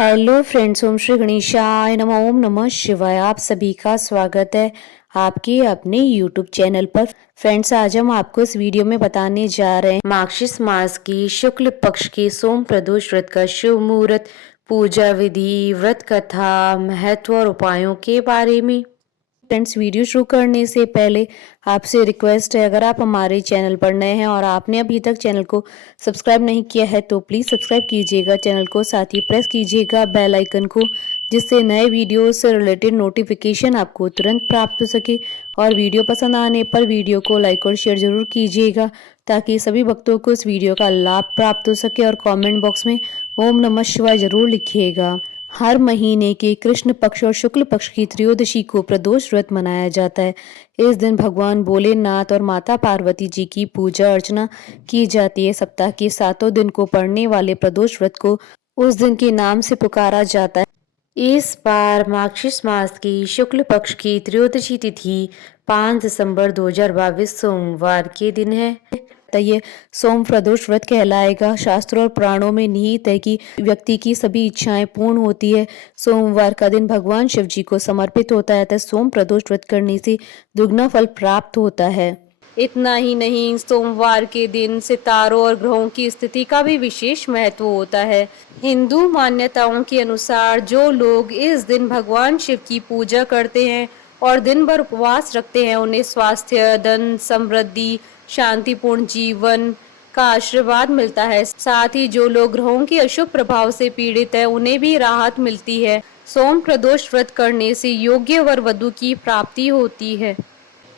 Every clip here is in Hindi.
हेलो फ्रेंड्स, ओम श्री गणेशाय नमः। ओम नमः शिवाय। आप सभी का स्वागत है आपके अपने यूट्यूब चैनल पर। फ्रेंड्स, आज हम आपको इस वीडियो में बताने जा रहे हैं मार्गशीर्ष मास की शुक्ल पक्ष के सोम प्रदोष व्रत का शुभ मुहूर्त, पूजा विधि, व्रत कथा, महत्व और उपायों के बारे में। फ्रेंड्स, वीडियो शुरू करने से पहले आपसे रिक्वेस्ट है, अगर आप हमारे चैनल पर नए हैं और आपने अभी तक चैनल को सब्सक्राइब नहीं किया है तो प्लीज़ सब्सक्राइब कीजिएगा चैनल को, साथ ही प्रेस कीजिएगा बेल आइकन को, जिससे नए वीडियो से रिलेटेड नोटिफिकेशन आपको तुरंत प्राप्त हो सके। और वीडियो पसंद आने पर वीडियो को लाइक और शेयर जरूर कीजिएगा ताकि सभी भक्तों को इस वीडियो का लाभ प्राप्त हो सके। और कमेंट बॉक्स में ओम नमः शिवाय जरूर लिखिएगा। हर महीने के कृष्ण पक्ष और शुक्ल पक्ष की त्रयोदशी को प्रदोष व्रत मनाया जाता है। इस दिन भगवान भोलेनाथ और माता पार्वती जी की पूजा अर्चना की जाती है। सप्ताह के 7 दिन को पड़ने वाले प्रदोष व्रत को उस दिन के नाम से पुकारा जाता है। इस बार मार्गशीर्ष मास की शुक्ल पक्ष की त्रयोदशी तिथि 5 दिसंबर 2022 सोमवार के दिन है। ये सोम प्रदोष व्रत कहलाएगा। शास्त्रों और पुराणों में निहित है कि व्यक्ति की सभी इच्छाएं पूर्ण होती है। सोमवार का दिन भगवान शिव जी को समर्पित होता है, अतः सोम प्रदोष व्रत करने से दुगना फल प्राप्त होता है। इतना ही नहीं, सोमवार के दिन सितारों और ग्रहों की स्थिति का भी विशेष महत्व होता है। हिंदू मान्यताओं के अनुसार जो लोग इस दिन भगवान शिव की पूजा करते हैं और दिन भर उपवास रखते हैं, उन्हें स्वास्थ्य, धन, समृद्धि, शांतिपूर्ण जीवन का आशीर्वाद मिलता है। साथ ही जो लोग ग्रहों के अशुभ प्रभाव से पीड़ित है, उन्हें भी राहत मिलती है। सोम प्रदोष व्रत करने से योग्य वर वधु की प्राप्ति होती है।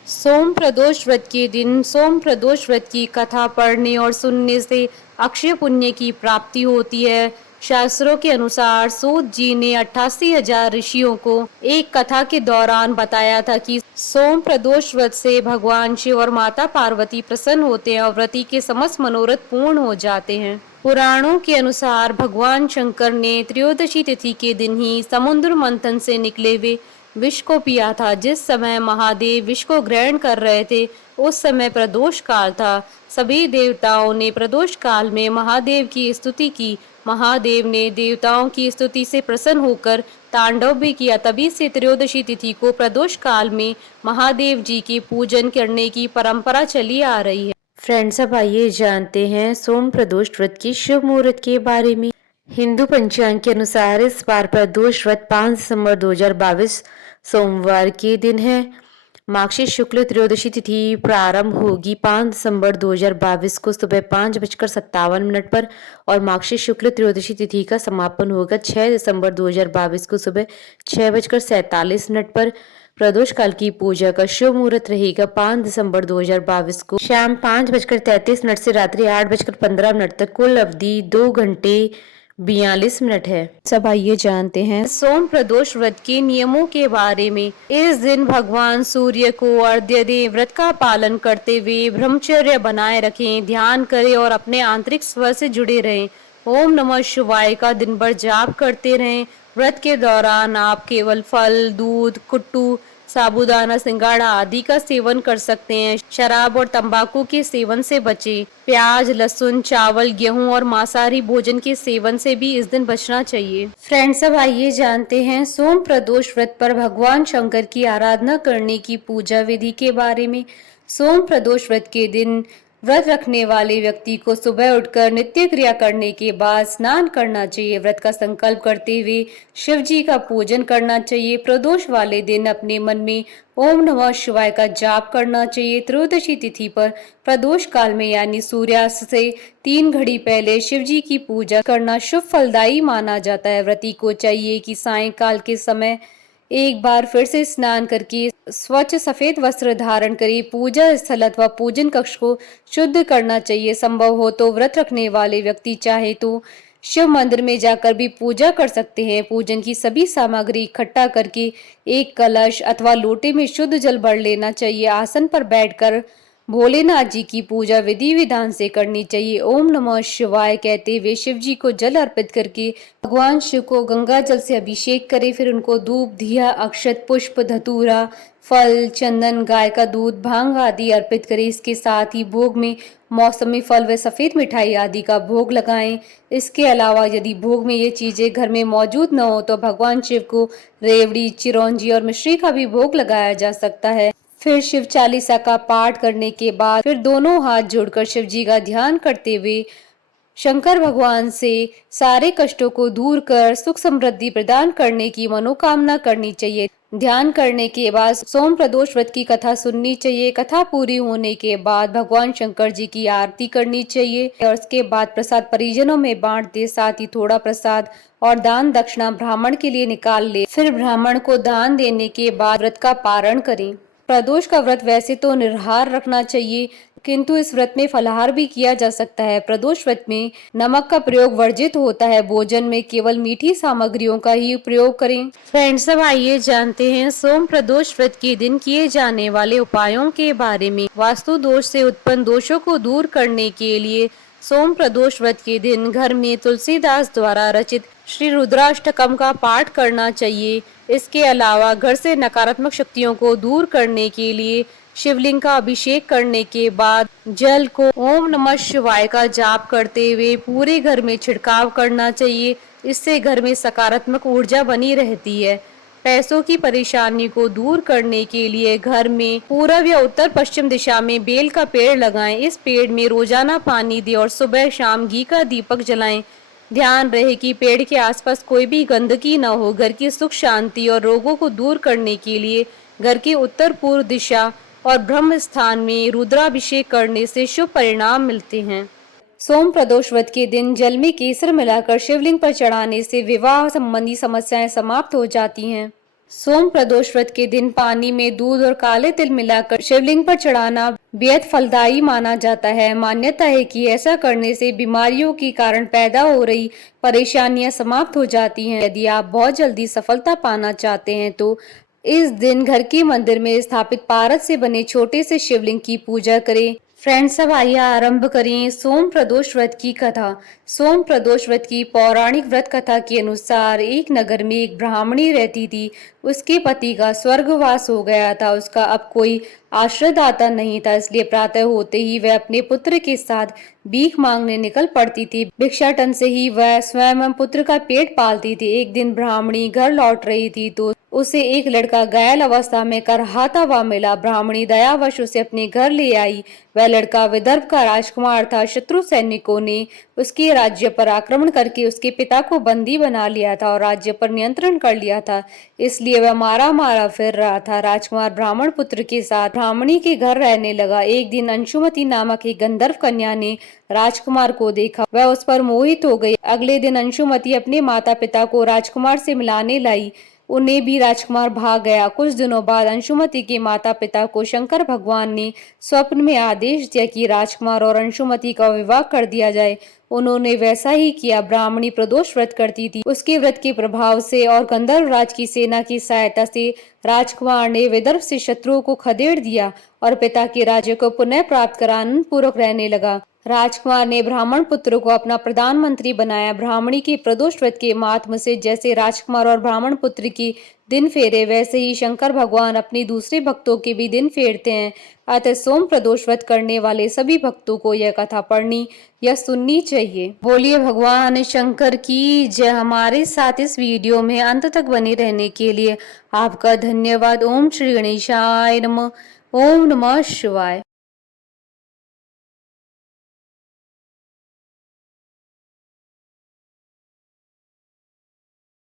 सोम प्रदोष व्रत के दिन सोम प्रदोष व्रत की कथा पढ़ने और सुनने से अक्षय पुण्य की प्राप्ति होती है। शास्त्रों के अनुसार सूत जी ने 88,000 ऋषियों को एक कथा के दौरान बताया था कि सोम प्रदोष व्रत से भगवान शिव और माता पार्वती प्रसन्न होते हैं और व्रती के समस्त मनोरथ पूर्ण हो जाते हैं। पुराणों के अनुसार भगवान शंकर ने त्रयोदशी तिथि के दिन ही समुद्र मंथन से निकले हुए विष को पिया था। जिस समय महादेव विष को ग्रहण कर रहे थे, उस समय प्रदोष काल था। सभी देवताओं ने प्रदोष काल में महादेव की स्तुति की। महादेव ने देवताओं की स्तुति से प्रसन्न होकर तांडव भी किया। तभी से त्रयोदशी तिथि को प्रदोष काल में महादेव जी के पूजन करने की परंपरा चली आ रही है। फ्रेंड्स, अब आइए जानते हैं सोम प्रदोष व्रत की शुभ मुहूर्त के बारे में। हिंदू पंचांग के अनुसार इस बार प्रदोष व्रत 5 दिसंबर 2022 सोमवार के दिन है। मार्गशीर्ष शुक्ल त्रयोदशी तिथि प्रारंभ होगी 5 दिसंबर 2022 को सुबह 5:57 पर और मार्गशीर्ष शुक्ल त्रयोदशी तिथि का समापन होगा 6 दिसंबर 2022 को सुबह 6:47 पर। प्रदोष काल की पूजा का शुभ मुहूर्त रहेगा 5 दिसंबर 2022 को शाम 5:33 से रात्रि 8:15 तक। कुल अवधि 2 घंटे 42 मिनट है। सब आइए जानते हैं सोम प्रदोष व्रत के नियमों के बारे में। इस दिन भगवान सूर्य को अर्घ्य दें, व्रत का पालन करते हुए ब्रह्मचर्य बनाए रखें, ध्यान करें और अपने आंतरिक स्वर से जुड़े रहें। ओम नमः शिवाय का दिन भर जाप करते रहें। व्रत के दौरान आप केवल फल, दूध, कुट्टू, साबूदाना, सिंगाड़ा आदि का सेवन कर सकते हैं। शराब और तंबाकू के सेवन से बचें। प्याज, लहसुन, चावल, गेहूं और मांसाहारी भोजन के सेवन से भी इस दिन बचना चाहिए। फ्रेंड्स, अब आइए जानते हैं सोम प्रदोष व्रत पर भगवान शंकर की आराधना करने की पूजा विधि के बारे में। सोम प्रदोष व्रत के दिन व्रत रखने वाले व्यक्ति को सुबह उठकर नित्य क्रिया करने के बाद स्नान करना चाहिए। व्रत का संकल्प करते हुए शिव जी का पूजन करना चाहिए। प्रदोष वाले दिन अपने मन में ओम नमः शिवाय का जाप करना चाहिए। त्रयोदशी तिथि पर प्रदोष काल में यानी सूर्यास्त से 3 घड़ी पहले शिव जी की पूजा करना शुभ फलदायी माना जाता है। व्रती को चाहिए कि सायंकाल के समय एक बार फिर से स्नान करके स्वच्छ सफेद वस्त्र धारण करे। पूजा स्थल अथवा पूजन कक्ष को शुद्ध करना चाहिए। संभव हो तो व्रत रखने वाले व्यक्ति चाहे तो शिव मंदिर में जाकर भी पूजा कर सकते हैं। पूजन की सभी सामग्री इकट्ठा करके एक कलश अथवा लोटे में शुद्ध जल भर लेना चाहिए। आसन पर बैठकर भोलेनाथ जी की पूजा विधि विधान से करनी चाहिए। ओम नमः शिवाय कहते हुए शिव जी को जल अर्पित करके भगवान शिव को गंगा जल से अभिषेक करें। फिर उनको धूप दिया अक्षत पुष्प धतूरा फल चंदन गाय का दूध भांग आदि अर्पित करें। इसके साथ ही भोग में मौसमी फल व सफेद मिठाई आदि का भोग लगाएं। इसके अलावा यदि भोग में ये चीजें घर में मौजूद न हो तो भगवान शिव को रेवड़ी चिरौंजी और मिश्री का भी भोग लगाया जा सकता है। फिर शिव चालीसा का पाठ करने के बाद फिर दोनों हाथ जोड़कर शिव जी का ध्यान करते हुए शंकर भगवान से सारे कष्टों को दूर कर सुख समृद्धि प्रदान करने की मनोकामना करनी चाहिए। ध्यान करने के बाद सोम प्रदोष व्रत की कथा सुननी चाहिए। कथा पूरी होने के बाद भगवान शंकर जी की आरती करनी चाहिए और उसके बाद प्रसाद परिजनों में बांट दे। साथ ही थोड़ा प्रसाद और दान दक्षिणा ब्राह्मण के लिए निकाल ले। फिर ब्राह्मण को दान देने के बाद व्रत का पारण करें। प्रदोष का व्रत वैसे तो निराहार रखना चाहिए, किंतु इस व्रत में फलाहार भी किया जा सकता है। प्रदोष व्रत में नमक का प्रयोग वर्जित होता है। भोजन में केवल मीठी सामग्रियों का ही प्रयोग करें। फ्रेंड्स, अब आइए जानते हैं सोम प्रदोष व्रत के दिन किए जाने वाले उपायों के बारे में। वास्तु दोष से उत्पन्न दोषों को दूर करने के लिए सोम प्रदोष व्रत के दिन घर में तुलसीदास द्वारा रचित श्री रुद्राष्टकम का पाठ करना चाहिए। इसके अलावा घर से नकारात्मक शक्तियों को दूर करने के लिए शिवलिंग का अभिषेक करने के बाद जल को ओम नमः शिवाय का जाप करते हुए पूरे घर में छिड़काव करना चाहिए। इससे घर में सकारात्मक ऊर्जा बनी रहती है। पैसों की परेशानी को दूर करने के लिए घर में पूर्व या उत्तर पश्चिम दिशा में बेल का पेड़ लगाएं। इस पेड़ में रोजाना पानी दें और सुबह शाम घी का दीपक जलाएं। ध्यान रहे कि पेड़ के आसपास कोई भी गंदगी न हो। घर की सुख शांति और रोगों को दूर करने के लिए घर की उत्तर पूर्व दिशा और ब्रह्म स्थान में रुद्राभिषेक करने से शुभ परिणाम मिलते हैं। सोम प्रदोष व्रत के दिन जल में केसर मिलाकर शिवलिंग पर चढ़ाने से विवाह संबंधी समस्याएं समाप्त हो जाती हैं। सोम प्रदोष व्रत के दिन पानी में दूध और काले तिल मिलाकर शिवलिंग पर चढ़ाना बेहद फलदायी माना जाता है। मान्यता है कि ऐसा करने से बीमारियों के कारण पैदा हो रही परेशानियां समाप्त हो जाती हैं। यदि आप बहुत जल्दी सफलता पाना चाहते हैं तो इस दिन घर के मंदिर में स्थापित पारद से बने छोटे से शिवलिंग की पूजा करें। फ्रेंड्स, अब आइए आरंभ करें सोम प्रदोष व्रत की कथा। सोम प्रदोष व्रत की पौराणिक व्रत कथा के अनुसार एक नगर में एक ब्राह्मणी रहती थी। उसके पति का स्वर्गवास हो गया था। उसका अब कोई आश्रयदाता नहीं था, इसलिए प्रातः होते ही वह अपने पुत्र के साथ भीख मांगने निकल पड़ती थी। भिक्षाटन से ही वह स्वयं पुत्र का पेट पालती थी। एक दिन ब्राह्मणी घर लौट रही थी तो उसे एक लड़का घायल अवस्था में करहाता हुआ मिला। ब्राह्मणी दयावश उसे अपने घर ले आई। वह लड़का विदर्भ का राजकुमार था। शत्रु सैनिकों ने उसके राज्य पर आक्रमण करके उसके पिता को बंदी बना लिया था और राज्य पर नियंत्रण कर लिया था, इसलिए वह मारा मारा फिर रहा था। राजकुमार ब्राह्मण पुत्र के साथ ब्राह्मणी के घर रहने लगा। एक दिन अंशुमति नामक एक गंधर्व कन्या ने राजकुमार को देखा। वह उस पर मोहित हो गई। अगले दिन अंशुमति अपने माता पिता को राजकुमार से मिलाने लाई। उन्हें भी राजकुमार भाग गया। कुछ दिनों बाद अंशुमति के माता पिता को शंकर भगवान ने स्वप्न में आदेश दिया कि राजकुमार और अंशुमति का विवाह कर दिया जाए। उन्होंने वैसा ही किया। ब्राह्मणी प्रदोष व्रत करती थी। उसके व्रत के प्रभाव से और गंधर्व राज की सेना की सहायता से राजकुमार ने विदर्भ से शत्रुओं को खदेड़ दिया और पिता के राज्य को पुनः प्राप्त कर आनंद पूर्वक रहने लगा। राजकुमार ने ब्राह्मण पुत्र को अपना प्रधानमंत्री बनाया। ब्राह्मणी के प्रदोष व्रत के महात्म से जैसे राजकुमार और ब्राह्मण पुत्र की दिन फेरे, वैसे ही शंकर भगवान अपने दूसरे भक्तों के भी दिन फेरते हैं। अतः सोम प्रदोष व्रत करने वाले सभी भक्तों को यह कथा पढ़नी या सुननी चाहिए। बोलिए भगवान शंकर की जय। हमारे साथ इस वीडियो में अंत तक बने रहने के लिए आपका धन्यवाद। ओम श्री गणेशाय नमः। ओम नमः शिवाय।